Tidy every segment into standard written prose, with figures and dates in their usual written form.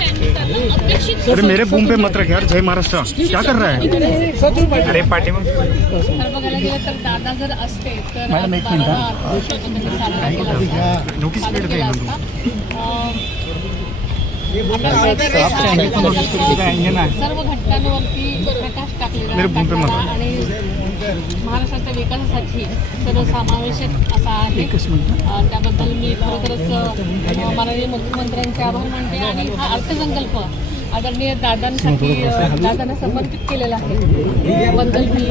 अरे मेरे बूम पे मत रख यार। जय महाराष्ट्र क्या कर रहा है? अरे पाठी में बघायला गेलं तर दादा जर असते तर मॅडम, एक नोटीस प्लेट दे ना सर्व घटकांवरती प्रकाश टाकलेला मेरे बूम पे मत रख। आणि महाराष्ट्राच्या विकासासाठी सर्वसमावेशक असा आहे। त्याबद्दल मी खरोखरच माननीय मुख्यमंत्र्यांचे आभार मानते आणि हा अर्थसंकल्प आदरणीय दादांसाठी दादांना समर्पित केलेला आहे। त्याबद्दल मी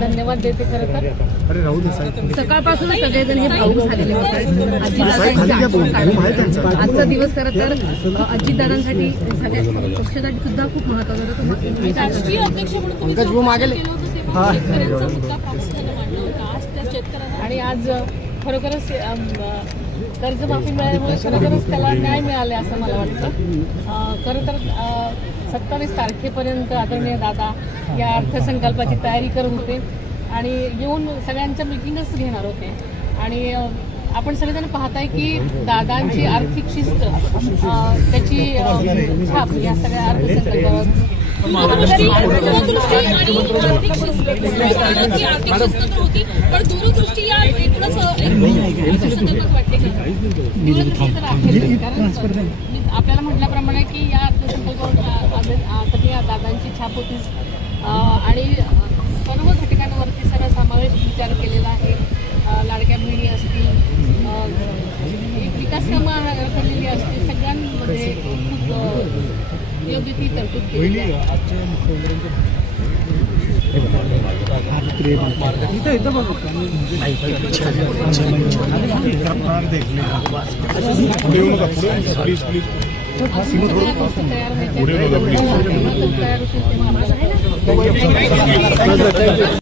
धन्यवाद देते। खरं तर अरे राहू दे साहेब, सकाळपासूनच सगळेजण हे भाऊक झालेले होते। आजचा दिवस खरं तर अजितदादांसाठी सगळ्या पक्षासाठी सुद्धा खूप महत्त्वाचा होता। राष्ट्रीय अध्यक्ष म्हणून तुम्ही शेतकऱ्यांचा मुद्दा प्रामुख्याने मांडला होता। आज त्या शेतकऱ्यांना आणि आज खरोखरच कर्जमाफी मिळाल्यामुळे खरोखरच त्याला न्याय मिळाले असं मला वाटतं। खरं तर 27 तारखेपर्यंत आदरणीय दादा या अर्थसंकल्पाची तयारी करत होते आणि येऊन सगळ्यांच्या मिटिंगच घेणार होते। आणि आपण सगळेजण पाहताय की दादांची आर्थिक शिस्त त्याची छाप या सगळ्या अर्थसंकल्पावर दूरदृष्टी पण दूरदृष्टी या एकूणच वाटते कारण आपल्याला म्हटल्याप्रमाणे की या अर्थसंकल्पावर दादांची छाप होतीच आणि सर्व घटकांवरती सगळा समावेश विचार केलेला आहे। लाडक्या बहिणी असतील, विकास कामं केलेली असतील, सगळ्यांमध्ये खूप योग्य ती तरतूद केलेली आहे। तयार